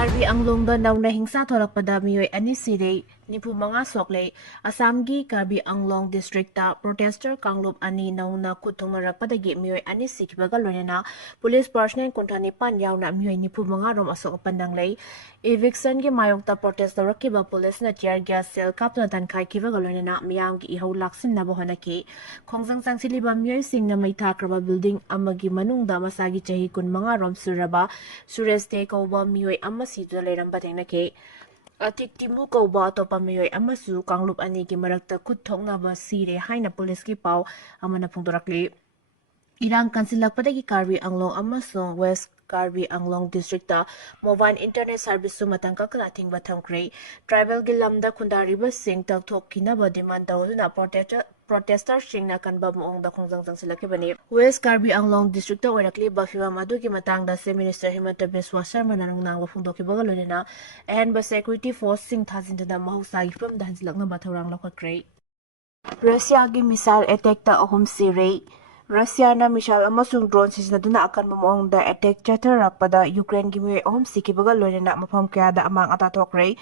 Karbi Anglongda nauna hingsa thorakpada miyoi ani sire nipu manga sokle Assamgi Karbi Anglong districta protester kanglup ani nauna kuthongnarakpadagi miyoi ani sikhibaga loinana police personnel konthani pan yauna miyoi nipu manga rom asok pandanglei eviction gi mayokta protest rakiba police na tear gas cell kapna tan khai kibaga loinana miyam gi ihau laksin na bohanaki khongjang changsiliba miyoi singna maitha kraba building amagi manungda masagi chahi kun manga rom suraba sureste kauba miyoi Sidu Leramba Tenake Atik Timu Koba Topamio Amasu Kanglup Aniki Marakta Kutonga Sire Haina Police Pau Amana Haidorakli Erang Kansilakpadagi Karbi Anglong Amasong West Karbi Anglong Districta Mobile Internet Service Sumatangka Kalating Thingkhre Tribal Gilamda Kundariba Sing Thokhre demand Dawna protester Singna Kanba Mong the Khongjang Silakibani West Karbi Anglong District Erang Bafiwa Maduki Matangda Se Minister Himanta Biswa Sharma Nanang Fundokibagaluna and by Security Force Sing Tazin to the Mahusai from the Hanslakna Batarang Lokakre Russia gi missile attack ta ahum Sire Russia na missile amasung drone sisinaduna akan mamong da attack chatarakpada Ukraine gi mi ahum sikibaga loinana mafam kaya da amang ata Thokhre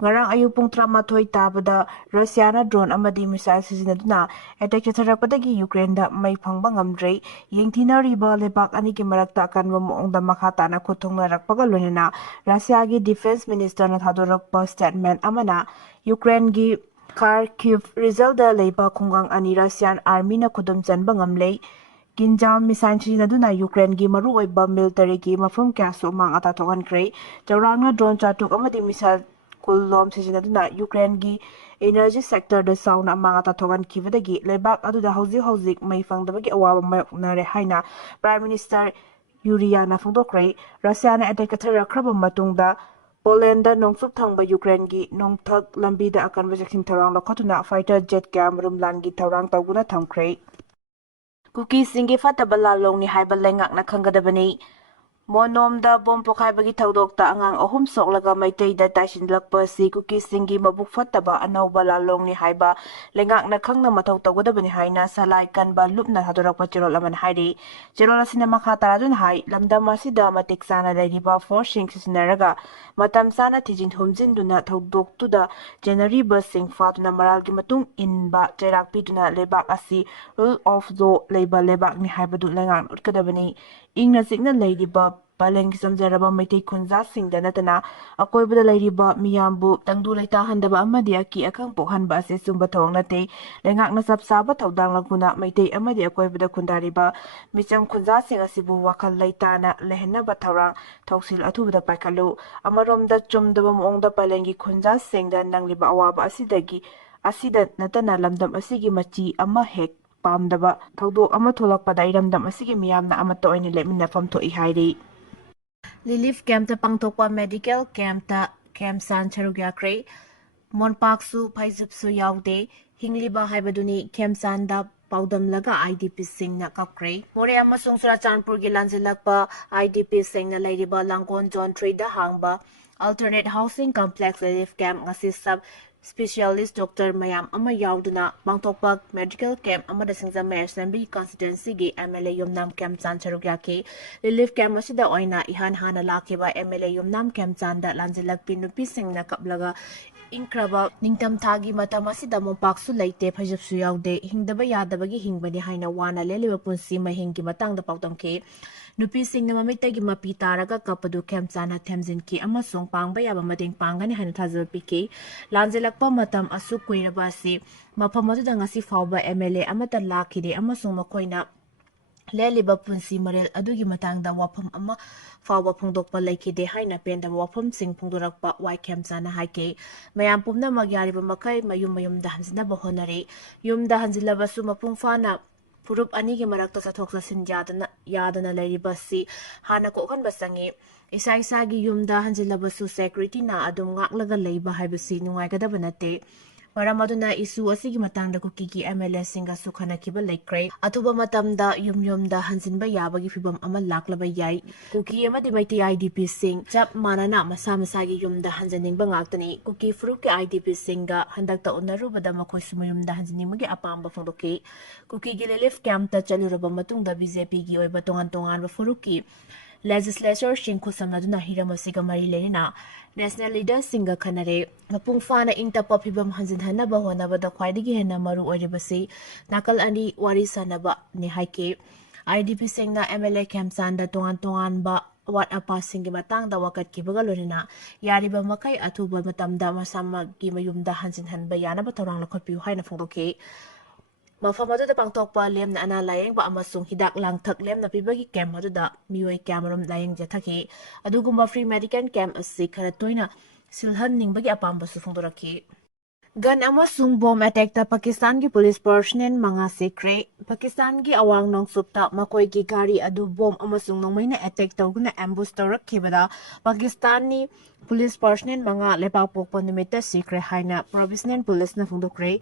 ngarang ayupung 13 tabada Russia na drone amadi missile sisinaduna attack chatarakpada gi Ukraine da mai phangba ngamdre yengthinariba lebak ani gi marakta akan mamong da makhata na kuthongnarakpaga loinana Russia gi defense minister na thadorakpa statement amana Ukraine gi Kharkiv result da leiba khungang ani Russian army na khudum chanba ngamlei Ginjal misan na Ukraine gi maru oiba military gi mafum kya so mang ata thokhre jawrangna drone chatuk amadi misal kullom na Ukraine gi energy sector da sauna mang ata thokan kivadagi lebak adu da hauzik mai fangdabagi awaba mayoknare haina prime minister Yuriana Thokhre Russia na attack tharakraba matungda Poland nongsup thangba Ukraine gi nongthak lambi da akan vajaksing tharang lokhatuna fighter jet camrum langi tharang tawguna Thingkhre Kuki Singgi Phattraba lalong ni haiba lengak na khangadabani Monom da bom pokhaibagi thaudokta angang ahum soklaga maitei da taisinlakpa si Kuki Singgi mabuk Phattraba anauba lalong ni haiba lengak na khangna mathau tawgadabani haina salai kanba lupna hadorakpa chirol aman hairi chirol asina makha taradun hai lamdam asida matik sana lairiba forcing sisinaraga matam sana thijin humjinduna thaudoktuda January basing fatuna maralgi matung inba chairak piduna lebak asi rule of law leiba lebak ni haibadu lengak utkadabani ingna sikna leiriba Palengki samjaraba maitai khunja singda natana akoibada leiriba miyambu tangdu leita handaba amadi aki akang pokhanba ase sumba thong nate lengakna sapsaba thaudang laguna maitai amadi akoibada khundariba micham khunja sing asibu wakal leitana lehna ba thawrang thoksil athubada paikalu amaromda chumdaba mongda palengki khunja singda nangliba awaba asida natana lamdam asigi machi ama hek pamdaba thaudok ama tholakpada iramdam asigi miyamna amata oini leminafam thoi hairi Relief camp ta pangtokpa medical camp ta camp san charugakre monpaksu phaisapsu yaude hingliba haibaduni camp san da paudamlaga IDP singna kapkre more amasung surachanpur gi lanjilakpa IDP singna leiriba langkon zone 3 da hangba alternate housing complex relief camp ngasi sub Specialist Dr. Mayam ama yauduna pangtokpa medical camp amada singza Mayor Assembly constituency gi MLA Yumnam camp chan charugyake relief camp asida oina ihan hana lakiba MLA Yumnam camp chan da lanjilak pinupi singna kaplaga inkraba ningtam thagi matam asida mompaksu leite phajapsu yaude hingdaba yadabagi hingbani haina wana leliba punsi mahingi matangda pautamke nupi singna mamitagi mapi taraga kapadu camp chana themjinki amasung pangba yaba madeng pangani haina thajapike lanjelakpa matam asuk kuiraba si mafam aduda ngasi fawba MLA amata lakhide amasung makoina leliba punsi marel adugi matangda wafam ama fawba phongdokpa laikide haina pendaba wafam sing phongdorakpa wai camp chana haike mayam pumna magyariba makai mayum da hanjinaba honare yumda hanjilaba su mapung fana Purup anigi marakta sathok sasin yadana leiribasi hana kokhan basangi isa gi yumda hanjilabasu security na adum ngaklaga leiba haibasi nungai kadaba nate Maramaduna isu asigi matangda Kuki gi MLA singa sukhana kiba laikre atuba matamda yumda hanjinba yabagi fibam ama laklaba yai Kuki amadi maiti IDP sing chap manana masa gi yumda hanjaningba ngaktani Kuki fruki IDP singa handakta unarubada makoi sumayumda hanjaningmagi apamba phongdoki Kuki gi relief camp ta chaluraba matungda BJP gi oiba tongan ba furuki legislaturesꯤꯡ ꯈꯨꯠꯁꯝꯅꯗꯨꯅ ꯍꯤꯔꯝ ꯑꯁꯤꯒ ꯃꯔꯤ ꯂꯩꯅꯅ national ꯂꯤꯗꯔꯁꯤꯡꯒ ꯈꯟꯅꯔꯦ ꯃꯄꯨꯡ ꯐꯥꯅ ꯏꯪꯇꯞꯄ ꯐꯤꯚꯝ ꯍꯟꯖꯤꯟꯍꯟꯅꯕ ꯍꯣꯠꯅꯕꯗ ꯈ꯭ꯋꯥꯏꯗꯒꯤ ꯍꯦꯟꯅ ꯃꯔꯨ ꯑꯣꯏꯔꯤꯕꯁꯤ ꯅꯥꯀꯜ ꯑꯅꯤ ꯋꯥꯔꯤ ꯁꯥꯟꯅꯕꯅꯤ ꯍꯥꯏꯈꯤ IDPꯁꯤꯡꯅ MLA ꯈꯦꯝꯆꯥꯟꯗ ꯇꯣꯉꯥꯟ ꯇꯣꯉꯥꯟꯕ ꯑꯋꯥꯠ ꯑꯄꯥꯁꯤꯡꯒꯤ ꯃꯇꯥꯡꯗ ꯋꯥꯀꯠꯈꯤꯕꯒ ꯂꯣꯏꯅꯅ ꯌꯥꯔꯤꯕ ꯃꯈꯩ ꯑꯊꯨꯕ ꯃꯇꯝꯗ ꯃꯁꯥꯃꯛꯀꯤ ꯃꯌꯨꯝꯗ ꯍꯟꯖꯤꯟꯍꯟꯕ ꯌꯥꯅꯕ ꯊꯧꯔꯥꯡ ꯂꯧꯈꯠꯄꯤꯌꯨ ꯍꯥꯏꯅ ꯐꯣꯡꯗꯣꯛꯈꯤ ꯃꯐꯝ ꯑꯗꯨꯗ ꯄꯥꯡꯊꯣꯛꯄ ꯂꯦꯝꯅ ꯑꯅꯥ ꯂꯥꯌꯦꯡꯕ ꯑꯃꯁꯨꯡ ꯍꯤꯗꯥꯛ ꯂꯥꯡꯊꯛ ꯂꯦꯝꯅ ꯄꯤꯕꯒꯤ ꯀꯦꯝꯞ ꯑꯗꯨꯗ ꯃꯤꯑꯣꯏ ꯀꯌꯥꯃꯔꯨꯝ ꯂꯥꯌꯦꯡ ꯆꯠꯊꯈꯤ ꯑꯗꯨꯒꯨꯝꯕ ꯐ꯭ꯔꯤ ꯃꯦꯗꯤꯀꯦꯜ ꯀꯦꯝꯞ ꯑꯁꯤ ꯈꯔ ꯇꯣꯏꯅ ꯁꯤꯜꯍꯟꯅꯤꯡꯕꯒꯤ ꯑꯄꯥꯝꯕꯁꯨ ꯐꯣꯡꯗꯣꯔꯛꯈꯤ ꯒꯟ ꯑꯃꯁꯨꯡ ꯕꯣꯝ ꯑꯦꯇꯦꯛꯇ ꯄꯥꯀꯤꯁꯇꯥꯟꯒꯤ ꯄꯨꯂꯤꯁ ꯄꯔꯁꯅꯦꯜ 5 ꯁꯤꯈ꯭ꯔꯦ ꯄꯥꯀꯤꯁꯇꯥꯟꯒꯤ ꯑꯋꯥꯡ ꯅꯣꯡꯆꯨꯞꯇ ꯃꯈꯣꯏꯒꯤ ꯒꯥꯔꯤ ꯑꯗꯨ ꯕꯣꯝ ꯑꯃꯁꯨꯡ ꯅꯣꯡꯃꯩꯅ ꯑꯦꯇꯦꯛ ꯇꯧꯗꯨꯅ ꯑꯦꯝꯕꯨꯁ ꯇꯧꯔꯛꯈꯤꯕꯗ ꯄꯥꯀꯤꯁꯇꯥꯟꯅꯤ ꯄꯨꯂꯤꯁ ꯄꯔꯁꯅꯦꯜ 5 ꯂꯩꯕꯥꯛꯄꯣꯛꯄ ꯅꯨꯃꯤꯠꯇ ꯁꯤꯈ꯭ꯔꯦ ꯍꯥꯏꯅ ꯄ꯭ꯔꯣꯚꯤꯟꯁꯅꯦꯜ ꯄꯨꯂꯤꯁꯅ ꯐꯣꯡꯗꯣꯛꯈ꯭ꯔꯦ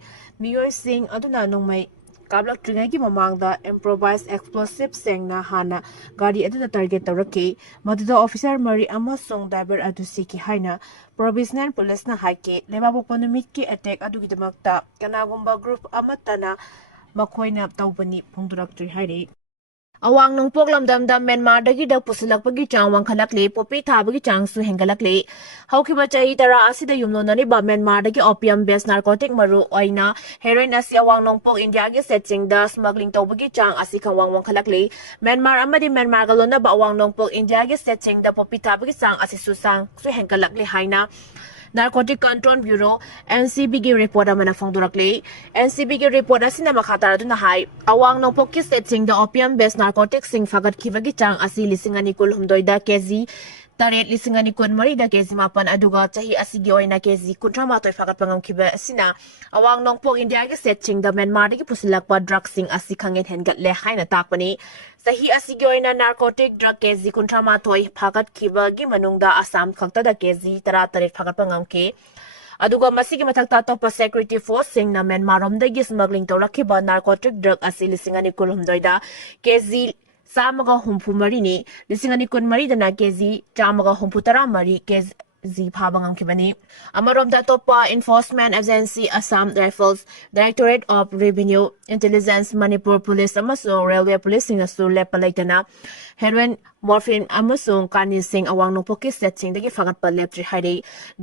ꯃꯤꯑꯣꯏꯁꯤꯡ ꯑꯗꯨꯅ ꯅꯣꯡꯃꯩ ꯀꯥꯞꯂꯛꯇ꯭ꯔꯤꯉꯩꯒꯤ ꯃꯃꯥꯡꯗ ꯏꯝꯄ꯭ꯔꯣꯚꯥꯏꯖ ꯑꯦꯛꯁꯄ꯭ꯂꯣꯁꯤꯚꯁꯤꯡꯅ ꯍꯥꯟꯅ ꯒꯥꯔꯤ ꯑꯗꯨꯗ ꯇꯥꯔꯒꯦꯠ ꯇꯧꯔꯛꯈꯤ ꯃꯗꯨꯗ ꯑꯣꯐꯤꯁꯥꯔ 3 ꯑꯃꯁꯨꯡ ꯗ꯭राꯏꯚꯔ ꯑꯗꯨ ꯁꯤꯈꯤ ꯍꯥꯏꯅ ꯄ꯭ꯔꯣꯚꯤꯟꯁꯅꯦꯜ ꯄꯨꯂꯤꯁꯅ ꯍꯥꯏꯈꯤ ꯂꯩꯕꯥꯛꯄꯣꯛꯄ ꯅꯨꯃꯤꯠꯀꯤ ꯑꯦꯇꯦꯛ ꯑꯗꯨꯒꯤꯗꯃꯛꯇ ꯀꯅꯥꯒꯨꯝꯕ ꯒ꯭ꯔꯨꯞ ꯑꯃꯠꯇꯅ ꯃꯈꯣꯏꯅ ꯇꯧꯕꯅꯤ ꯐꯣꯡꯗꯣꯔꯛꯇ꯭ꯔꯤ ꯍꯥꯏꯔꯤ ꯑꯋꯥꯡ ꯅꯣꯡꯄꯣꯛ ꯂꯝꯗꯝꯗ ꯃ꯭ꯌꯥꯟꯃꯥꯔꯗꯒꯤ ꯗ꯭ꯔꯒ ꯄꯨꯁꯤꯜꯂꯛꯄꯒꯤ ꯆꯥꯡ ꯋꯥꯡꯈꯠꯂꯛꯂꯤ ꯄꯣꯄꯤ ꯊꯥꯕꯒꯤ ꯆꯥꯡꯁꯨ ꯍꯦꯟꯒꯠꯂꯛꯂꯤ ꯍꯧꯈꯤꯕ ꯆꯍꯤ 10 ꯑꯁꯤꯗ ꯌꯨꯝꯂꯣꯟꯅꯔꯤꯕ ꯃ꯭ꯌꯥꯟꯃꯥꯔꯗꯒꯤ ꯑꯣꯄꯤꯌꯝ ꯕꯦꯁ ꯅꯥꯔꯀꯣꯇꯤꯛ ꯃꯔꯨ ꯑꯣꯏꯅ ꯍꯦꯔꯣꯏꯟ ꯑꯁꯤ ꯑꯋꯥꯡ ꯅꯣꯡꯄꯣꯛ ꯏꯟꯗꯤꯌꯥꯒꯤ ꯁ꯭ꯇꯦꯠꯁꯤꯡꯗ ꯁ꯭ꯃꯒ꯭ꯂꯤꯡ ꯇꯧꯕꯒꯤ ꯆꯥꯡ ꯑꯁꯤ ꯈꯪꯋꯥꯡ ꯋꯥꯡꯈꯠꯂꯛꯂꯤ ꯃ꯭ꯌꯥꯟꯃꯥꯔ ꯑꯃꯗꯤ ꯃ꯭ꯌꯥꯟꯃꯥꯔꯒ ꯂꯣꯟꯅꯕ ꯑꯋꯥꯡ ꯅꯣꯡꯄꯣꯛ ꯏꯟꯗꯤꯌꯥꯒꯤ ꯁ꯭ꯇꯦꯠꯁꯤꯡꯗ ꯄꯣꯄꯤ ꯊꯥꯕꯒꯤ ꯆꯥꯡ ꯑꯁꯤꯁꯨ ꯍꯦꯟꯒꯠꯂꯛꯂꯤ ꯍꯥꯏꯅ ꯅꯥꯔꯀꯣꯇꯤꯛ ꯀꯟꯇ꯭ꯔꯣꯜ ꯕ꯭ꯌꯨꯔꯣ NCBꯒꯤ ꯔꯤꯄꯣꯔꯠ ꯑꯃꯅ ꯐꯣꯡꯗꯣꯔꯛꯂꯤ NCBꯒꯤ ꯔꯤꯄꯣꯔꯠ ꯑꯁꯤꯅ ꯃꯈꯥ ꯇꯥꯔꯗꯨꯅ ꯍꯥꯏ ꯑꯋꯥꯡ ꯅꯣꯡꯄꯣꯛꯀꯤ ꯁ꯭ꯇꯦꯠꯁꯤꯡꯗ ꯑꯣꯄꯤꯌꯝ ꯕꯦꯁ ꯅꯥꯔꯀꯣꯇꯤꯛꯁꯤꯡ ꯐꯒꯠꯈꯤꯕꯒꯤ ꯆꯥꯡ ꯑꯁꯤ 2018ꯗ KG 8 2014ꯗ KG 9 ꯑꯗꯨꯒ ꯆꯍꯤ ꯑꯁꯤꯒꯤ ꯑꯣꯏꯅ KG 38 ꯐꯒꯠꯄ ꯉꯝꯈꯤꯕ ꯑꯁꯤꯅ ꯑꯋꯥꯡ ꯅꯣꯡꯄꯣꯛ ꯏꯟꯗꯤꯌꯥꯒꯤ ꯁ꯭ꯇꯦꯠꯁꯤꯡꯗ ꯃ꯭ꯌꯥꯟꯃꯥꯔꯗꯒꯤ ꯄꯨꯁꯤꯜꯂꯛꯄ ꯗ꯭ꯔꯒꯁꯤꯡ ꯑꯁꯤ ꯈꯪꯍꯦꯟ ꯍꯦꯟꯒꯠꯂꯦ ꯍꯥꯏꯅ ꯇꯥꯛꯄꯅꯤ ꯆꯍꯤ ꯑꯁꯤꯒꯤ ꯑꯣꯏꯅ ꯅꯥꯔꯀꯣꯇꯤꯛ ꯗ꯭ꯔꯒ KG 38 ꯐꯒꯠꯈꯤꯕꯒꯤ ꯃꯅꯨꯡꯗ ꯑꯁꯥꯝ ꯈꯛꯇꯗ KG 18 ꯐꯒꯠꯄ ꯉꯝꯈꯤ ꯑꯗꯨꯒ ꯃꯁꯤꯒꯤ ꯃꯊꯛꯇ ꯑꯇꯣꯞꯄ ꯁꯦꯀ꯭ꯌꯨꯔꯤꯇꯤ ꯐꯣꯔꯁꯁꯤꯡꯅ ꯃ꯭ꯌꯥꯟꯃꯥꯔꯔꯣꯝꯗꯒꯤ ꯁ꯭ꯃꯒ꯭ꯂꯤꯡ ꯇꯧꯔꯛꯈꯤꯕ ꯅꯥꯔꯀꯣꯇꯤꯛ ꯗ꯭ꯔꯒ ꯑꯁꯤ 2019ꯗ KG 164ꯅꯤ 2014ꯗꯅ KG 133 KG ꯐꯥꯕ ꯉꯝꯈꯤꯕꯅꯤ ꯑꯃꯔꯣꯝꯗ ꯑꯇꯣꯞꯄ enforcement agency Assam rifles directorate of revenue intelligence Manipur police ꯑꯃꯁꯨꯡ ꯔꯦꯜꯋꯦ ꯄꯨꯂꯤꯁꯁꯤꯡꯅꯁꯨ ꯂꯦꯞꯄ ꯂꯩꯇꯅ ꯍꯦꯔꯣꯏꯟ ꯃꯣꯔꯐꯤꯟ ꯑꯃꯁꯨꯡ ꯀꯥꯅꯤꯁꯤꯡ ꯑꯋꯥꯡ ꯅꯣꯡꯄꯣꯛꯀꯤ ꯁ꯭ꯇꯦꯠꯁꯤꯡꯗꯒꯤ ꯐꯒꯠꯄ ꯂꯦꯞꯇ꯭ꯔꯤ ꯍꯥꯏꯔꯤ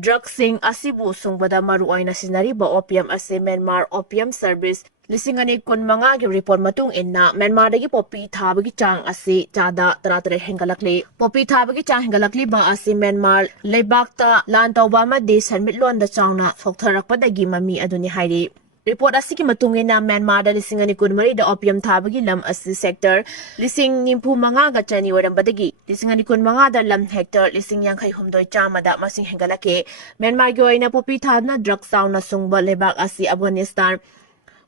ꯗ꯭ꯔꯒꯁꯤꯡ ꯑꯁꯤꯕꯨ ꯁꯨꯡꯕꯗ ꯃꯔꯨꯑꯣꯏꯅ ꯁꯤꯖꯤꯟꯅꯔꯤꯕ ꯑꯣꯄꯤꯌꯝ ꯑꯁꯤ ꯃ꯭ꯌꯥꯟꯃꯥꯔ ꯑꯣꯄꯤꯌꯝ ꯁꯔꯚꯤꯁ 2015ꯒꯤ ꯔꯤꯄꯣꯔꯠ ꯃꯇꯨꯡ ꯏꯟꯅ ꯃ꯭ꯌꯥꯟꯃꯥꯔꯗꯒꯤ ꯄꯣꯄꯤ ꯊꯥꯕꯒꯤ ꯆꯥꯡ ꯑꯁꯤ ꯆꯥꯗ 13 ꯍꯦꯟꯒꯠꯂꯛꯂꯤ ꯄꯣꯄꯤ ꯊꯥꯕꯒꯤ ꯆꯥꯡ ꯍꯦꯟꯒꯠꯂꯛꯂꯤꯕ ꯑꯁꯤ ꯃ꯭ꯌꯥꯟꯃꯥꯔ ꯂꯩꯕꯥꯛꯇ ꯂꯥꯟ ꯇꯧꯕ ꯑꯃꯗꯤ ꯁꯦꯟꯃꯤꯠꯂꯣꯟꯗ ꯆꯥꯎꯅ ꯁꯣꯛꯊꯔꯛꯄꯗꯒꯤ ꯃꯃꯤ ꯑꯗꯨꯅꯤ ꯍꯥꯏꯔꯤ ꯔꯤꯄꯣꯔꯠ ꯑꯁꯤꯒꯤ ꯃꯇꯨꯡ ꯏꯟꯅ ꯃ꯭ꯌꯥꯟꯃꯥꯔꯗ 2014ꯗ ꯑꯣꯄꯤꯌꯝ ꯊꯥꯕꯒꯤ ꯂꯝ ꯑꯁꯤ ꯁꯦꯛꯇꯔ 95,100 ꯑꯣꯏꯔꯝꯕꯗꯒꯤ 2015ꯗ ꯂꯝ ꯍꯦꯛꯇꯔ 58,100 ꯃꯁꯤꯡ ꯍꯦꯟꯒꯠꯂꯛꯈꯤ ꯃ꯭ꯌꯥꯟꯃꯥꯔꯒꯤ ꯑꯣꯏꯅ ꯄꯣꯄꯤ ꯊꯥꯗꯨꯅ ꯗ꯭ꯔꯒ ꯆꯥꯎꯅ ꯁꯨꯡꯕ ꯂꯩꯕꯥꯛ ꯑꯁꯤ ꯑꯐꯒꯥꯅꯤꯁꯇꯥꯟ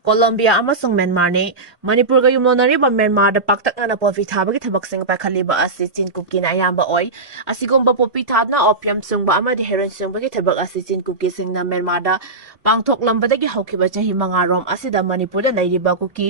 ꯀꯣꯂꯝꯕꯤꯌꯥ ꯑꯃꯁꯨꯡ ꯃ꯭ꯌꯥꯟꯃꯥꯔꯅꯤ ꯃꯅꯤꯄꯨꯔꯒ ꯌꯨꯝꯂꯣꯟꯅꯔꯤꯕ ꯃ꯭ꯌꯥꯟꯃꯥꯔꯗ ꯄꯥꯛꯇꯛꯅꯅ ꯄꯣꯄꯤ ꯊꯥꯕꯒꯤ ꯊꯕꯛꯁꯤꯡ ꯄꯥꯏꯈꯠꯂꯤꯕ ꯑꯁꯤ ꯆꯤꯟꯀꯨꯀꯤꯅ ꯑꯌꯥꯝꯕ ꯑꯣꯏ ꯑꯁꯤꯒꯨꯝꯕ ꯄꯣꯄꯤ ꯊꯥꯗꯨꯅ ꯑꯣꯄꯤꯌꯝ ꯁꯨꯡꯕ ꯑꯃꯗꯤ ꯍꯦꯔꯣꯏꯟ ꯁꯨꯡꯕꯒꯤ ꯊꯕꯛ ꯑꯁꯤ ꯆꯤꯟꯀꯨꯀꯤꯁꯤꯡꯅ ꯃ꯭ꯌꯥꯟꯃꯥꯔꯗ ꯄꯥꯡꯊꯣꯛꯂꯝꯕꯗꯒꯤ ꯍꯧꯈꯤꯕ ꯆꯍꯤ 5ꯔꯣꯝ ꯑꯁꯤꯗ ꯃꯅꯤꯄꯨꯔꯗ ꯂꯩꯔꯤꯕ ꯀꯨꯀꯤ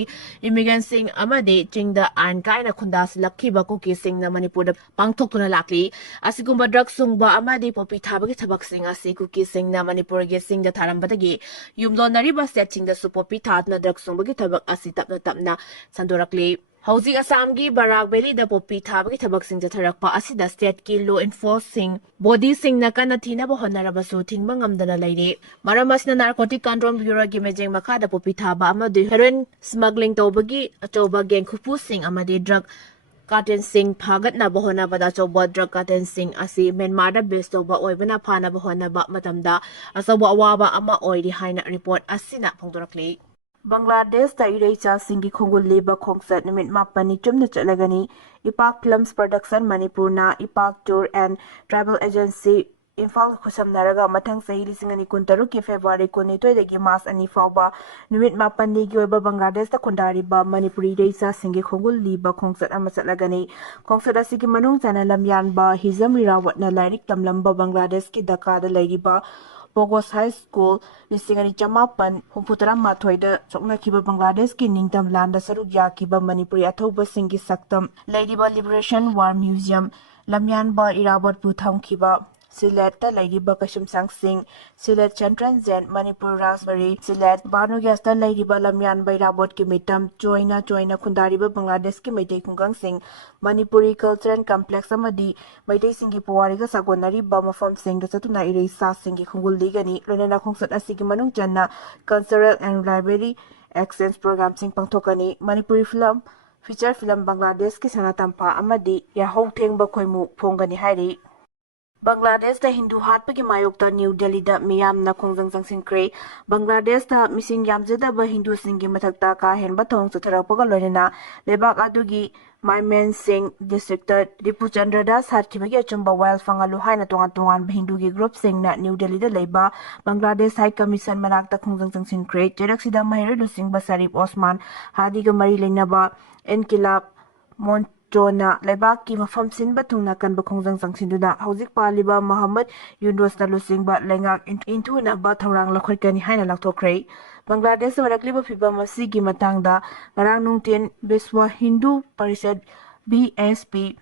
ꯏꯃꯤꯒ꯭ꯔꯦꯟꯠꯁꯤꯡ ꯑꯃꯗꯤ ꯆꯤꯡꯗ ꯑꯥꯏꯟ ꯀꯥꯏꯅ ꯈꯨꯟꯗꯥꯁꯤꯜꯂꯛꯈꯤꯕ ꯀꯨꯀꯤꯁꯤꯡꯅ ꯃꯅꯤꯄꯨꯔꯗ ꯄꯥꯡꯊꯣꯛꯇꯨꯅ ꯂꯥꯛꯂꯤ ꯑꯁꯤꯒꯨꯝꯕ ꯗ꯭ꯔꯒ ꯁꯨꯡꯕ ꯑꯃꯗꯤ ꯄꯣꯄꯤ ꯊꯥꯕꯒꯤ ꯊꯕꯛꯁꯤꯡ ꯑꯁꯤ ꯀꯨꯀꯤꯁꯤꯡꯅ ꯃꯅꯤꯄꯨꯔꯒꯤ ꯆꯤꯡꯗ ꯊꯥꯔꯝꯕꯗꯒꯤ ꯌꯨꯝꯂꯣꯟꯅꯔꯤꯕ ꯁ꯭ꯇꯦꯠꯁꯤꯡꯗꯁꯨ ꯄꯣꯄꯤ ꯊꯥꯗꯨꯅ ꯗ꯭ꯔꯒ ꯁꯨꯡꯕꯒꯤ ꯊꯕꯛ ꯑꯁꯤ ꯇꯞꯅ ꯇꯞꯅ ꯁꯟꯗꯣꯔꯛꯂꯤ ꯍꯧꯖꯤꯛ ꯑꯁꯥꯝꯒꯤ ꯕꯔꯥꯛ ꯚꯦꯂꯤꯗ ꯄꯣꯄꯤ ꯊꯥꯕꯒꯤ ꯊꯕꯛꯁꯤꯡ ꯆꯠꯊꯔꯛꯄ ꯑꯁꯤꯗ ꯁ꯭ꯇꯦꯠꯀꯤ ꯂꯣ ꯏꯟꯐꯣꯔꯁꯤꯡ ꯕꯣꯗꯤꯁꯤꯡꯅ ꯀꯟꯅ ꯊꯤꯅꯕ ꯍꯣꯠꯅꯔꯕꯁꯨ ꯊꯤꯡꯕ ꯉꯝꯗꯅ ꯂꯩꯔꯤ ꯃꯔꯝ ꯑꯁꯤꯅ ꯅꯥꯔꯀꯣꯇꯤꯛ ꯀꯟꯇ꯭ꯔꯣꯜ ꯕ꯭ꯌꯨꯔꯣꯒꯤ ꯃꯤꯠꯌꯦꯡ ꯃꯈꯥꯗ ꯄꯣꯄꯤ ꯊꯥꯕ ꯑꯃꯗꯤ ꯍꯦꯔꯣꯏꯟ ꯁ꯭ꯃꯒ꯭ꯂꯤꯡ ꯇꯧꯕꯒꯤ ꯑꯆꯧꯕ ꯒꯦꯡ ꯈꯨꯠꯄꯨꯁꯤꯡ ꯑꯃꯗꯤ ꯗ꯭ꯔꯒ ꯀꯥꯔꯇꯦꯜꯁꯤꯡ ꯐꯥꯒꯠꯅꯕ ꯍꯣꯠꯅꯕꯗ ꯑꯆꯧꯕ ꯗ꯭ꯔꯒ ꯀꯥꯔꯇꯦꯜꯁꯤꯡ ꯑꯁꯤ ꯃ꯭ꯌꯥꯟꯃꯥꯔꯗ ꯕꯦꯁ ꯇꯧꯕ ꯑꯣꯏꯕꯅ ꯐꯥꯅꯕ ꯍꯣꯠꯅꯕ ꯃꯇꯝꯗ ꯑꯆꯧꯕ ꯑꯋꯥꯕ ꯑꯃ ꯑꯣꯏꯔꯤ ꯍꯥꯏꯅ ꯔꯤꯄꯣꯔꯠ ꯑꯁꯤꯅ ꯐꯣꯡꯗꯣꯔꯛꯂꯤ ꯕꯪꯒ꯭ꯂꯥꯗꯦꯁꯇ ꯏꯔꯩꯆꯥꯁꯤꯡꯒꯤ ꯈꯣꯡꯒꯨꯜ ꯂꯤꯕ ꯈꯣꯡꯆꯠ ꯅꯨꯃꯤꯠ 5ꯅꯤ ꯆꯨꯝꯅ ꯆꯠꯂꯒꯅꯤ ꯏꯄꯥꯛ ꯐꯤꯜꯝꯁ ꯄ꯭ꯔꯗꯛꯁꯟ ꯃꯅꯤꯄꯨꯔꯅ Ipak tour and travel agency Imphal ꯈꯨꯠꯁꯝꯅꯔꯒ ꯃꯊꯪ ꯆꯍꯤ 2023ꯒꯤ ꯐꯦꯕ꯭ꯔꯨꯋꯥꯔꯤ 12ꯗꯒꯤ ꯃꯥꯔꯆ 2 ꯐꯥꯎꯕ ꯅꯨꯃꯤꯠ 5ꯅꯤꯒꯤ ꯑꯣꯏꯕ ꯕꯪꯒ꯭ꯂꯥꯗꯦꯁꯇ ꯈꯨꯟꯗꯥꯔꯤꯕ ꯃꯅꯤꯄꯨꯔꯤ ꯏꯔꯩꯆꯥꯁꯤꯡꯒꯤ ꯈꯣꯡꯒꯨꯜ ꯂꯤꯕ ꯈꯣꯡꯆꯠ ꯑꯃ ꯆꯠꯂꯒꯅꯤ ꯈꯣꯡꯆꯠ ꯑꯁꯤꯒꯤ ꯃꯅꯨꯡ ꯆꯟꯅ ꯂꯝꯌꯥꯟꯕ ꯍꯤꯖꯝ ꯔꯤꯔꯥꯋꯠꯅ ꯂꯥꯏꯔꯤꯛ ꯇꯝꯂꯝꯕ ꯕꯪꯒ꯭ꯂꯥꯗꯦꯁꯀꯤ ꯙꯥꯀꯥꯗ ꯂꯩꯔꯤꯕ ꯄꯣꯒꯣꯁ ꯍꯥꯏ ꯁ꯭ꯀꯨꯜ 1968ꯗ ꯁꯣꯛꯅꯈꯤꯕ ꯕꯪꯒ꯭ꯂꯥꯗꯦꯁꯀꯤ ꯅꯤꯡꯇꯝ ꯂꯥꯟꯗ ꯁꯔꯨꯛ ꯌꯥꯈꯤꯕ ꯃꯅꯤꯄꯨꯔꯤ ꯑꯊꯧꯕꯁꯤꯡꯒꯤ ꯁꯛꯇꯝ ꯂꯩꯔꯤꯕ ꯂꯤꯕꯔꯦꯁꯟ ꯋꯥꯔ ꯃ꯭ꯌꯨꯖꯤꯌꯝ ꯂꯝꯌꯥꯟꯕ ꯏꯔꯥꯕꯣꯠꯄꯨ ꯊꯝꯈꯤꯕ Siletta Ladiba Kashimsang Singh, Silet Chantran Zen, Manipur Raspberry, Silet Banugyasta Ladiba Lamyan Bairabot Kimitam, Joina Kundariba Bangladesh Kimite Kungang Singh, Manipuri Culture and Complex Amadi, Maite Singgi Puariga Sagonari Bamafam Singh, the Satuna Irisa Singhi Kungul Ligani, Lena Kongsat Asigi Manung Janna, Cultural and Library Exchange Program Sing Pangtokani, Manipuri Film, Feature Film Bangladesh Ki Sanatampa Amadi, Yahoo Tengba Koimu Pongani Hari. Bangladesh da Hindu hatpagi mayokta New Delhi da miyamna khongjang Thingkhre Bangladesh da mising yamjada ba Hindu singi mathakta ka henba thong chutharakpaga loinena lebak adugi Maimen Singh district da Dipu Chandra Das hatkibagi achumba wild fangalu haina tongan Hindu gi group singna New Delhi da leiba Bangladesh High Commission manakta khongjang Thingkhre jeraksida mahirilu Singh Basarif Osman hadiga mari leinaba Enkilab Jona Lebaki Mafam Sin Batuna Kan Bakongzang Sinduna, Hauzik Paliba Muhammad Yunus Nalusing Bat Lengak into Naba Tarang Lakwani Haina Thokhre, Bangladesh Warakliba Fiba Masigi Matangda, Narang Nungtin, Biswa Hindu Parishad BSP,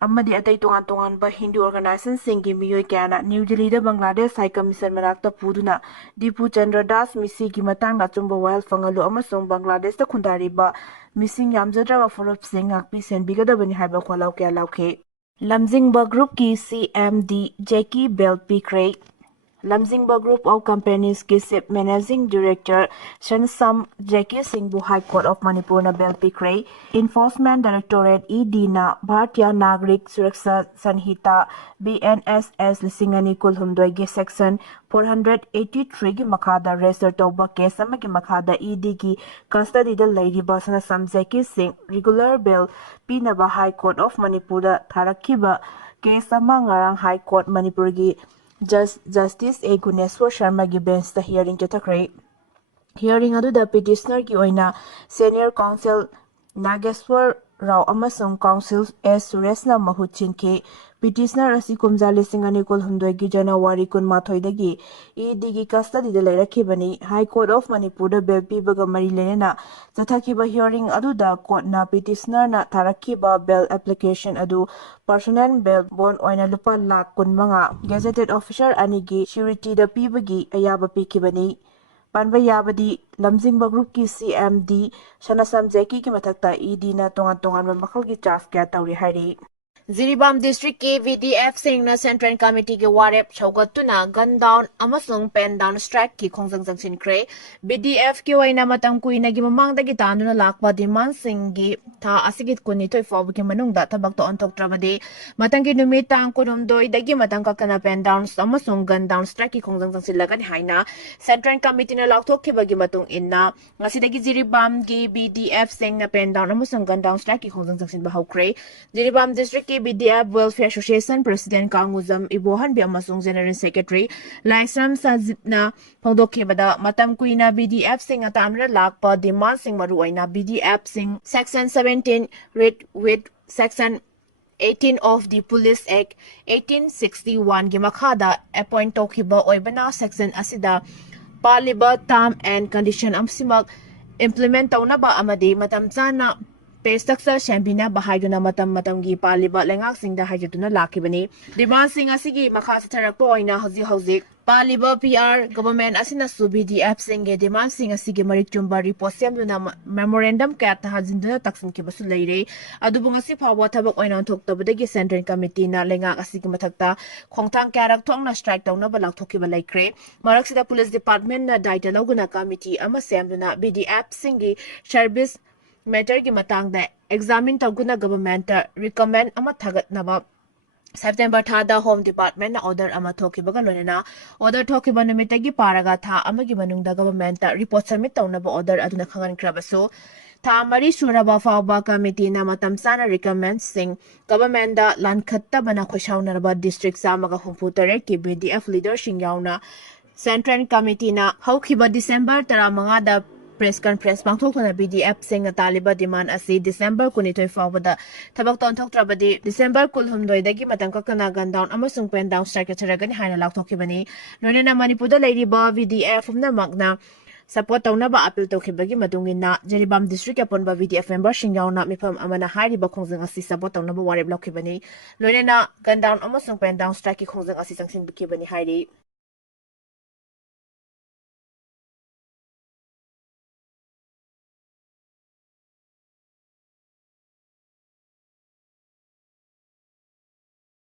Amadi Atay Tongan ba Hindu Organization Singgi Miyoy Kana, New Delhi da Bangladesh High Commission Marakta Puduna, Dipu Chandra Das Misigi Matanga Chumba Wild Fangalu Amasong Bangladesh da Kundariba, Missing Yamjadra Forop Singh Akpi Senbigadabani Haiba Kwalau Kya Lauke. Lamjingba Group ki CMD Jackie Bell Pikre. Lamjingba Group of Companies ki SIP Managing Director Shansam Jackie Singh Bu High Court of Manipur na Bell Pikre. Enforcement Directorate ED na Bharatiya Nagrik Suraksha Sanhita BNSS Lisingani Kulhumdoi gi Section 483 gi Makhada register toba case ama gi Makhada ED gi custody da Lairiba Sanasam Jackie Singh regular bail Pinaba High Court of Manipur da Tharakiba case ama ngarang High Court Manipur gi Justice A. Guneswar Sharma gi bench the hearing Thokhre. Hearing adu da petitioner ki oina Senior Counsel Nageswar Rao amasong Counsel S. Suresna Mahuchin ke petitioner asi kumjali singani kol hundoi gi January kun mathoi dagi ED gi custody da lairakibani High Court of Manipur da bail pibaga mari lenena zathakiba hearing adu da court na petitioner na tharakiba bail application adu personal bail bond oina lupa lakh kun manga gazetted officer ani gi surety da pibagi ayaba pikibani Panba Yabadi, Lamjingba Group ki CMD, Shanasam Jackie ki mathakta ED na tongan makal ki charge kya tauri hari. Jiribam District ke VDF Singna Central Committee ke warep chaugatuna gun down amasung pen down strike ki khongjang Thingkhre VDF ke waina matam kuina gi mamangda gi tanuna lakpa demand Singgi tha asigit kuni toy fob ki manungda thabak to Thokhre matang ki numit tang kunum doi dagi matang kakana pen down amasung gun down strike ki khongjang lagan haina Central Committee na lakthok ki bagi matung inna ngasidagi Jiribam gi VDF Singna pen down amasung gun down strike ki khongjang bahawkre Jiribam District BDF Welfare Association President Kanguzam Ibohan bi amasung General Secretary Laisram Sajitna Pongdokhebada Matam Kuina BDF Sing atamra lakpa demand sing maruaina BDF Sing Section 17 read with Section 18 of the Police Act 1861 gi makhada appoint tokhiba oibana section asida paliba term and condition amsimak implement taunaba amadi matam chana Pestaksa Shambina Bahayuna Matam gi Paliba Lengak Sing da Hajatuna Lakibani. Demand Sing Asigi Makasa Tarapoina Hozik. Paliba PR Government Asina Subi DF Singe Demand Sing Asigi Maritumba Reposem Memorandum Kat Hazinduna Taksin Kibasulere. Adubungasi Pawa Tabak Oina Toktabudagi Central Committee na Lengak Asigi Matakta Kongtang Karak Tong na strike down na Balak Tokiba Laikre. Maraksida Police Department na Daita Loguna Committee Amasem na BDF Singi Service Matter ki matang da examine taguna government recommend ama thagat naba September thada Home Department na order ama thokibaga lonena order thokiba numitagi paraga tha amagi manungda government report submit tawnaba order aduna khangan krabaso tha mari suraba fawba committee na matam sana recommend sing government da lankhatta bana khosaunarba district samaga humputare ki BDF leadership yauna Central Committee na haukiba December 15 da press conference pangthokna BDF Sing taliba demand asi December 2024 da thabak ton Thokhre December kulhumdoi dagi matang kakana gun down amasung pen down strike charagani haina lakthokibani nonena Manipur da leiriba VDF umna magna support taunaba appeal tawkhibagi madungina Jeribam district aponba VDF member singyauna mifam amana hairiba khongjang asi support taunaba warep lakhibani loinena gun down amasung pen down strike ki khongjang asi changsin bikibani hairi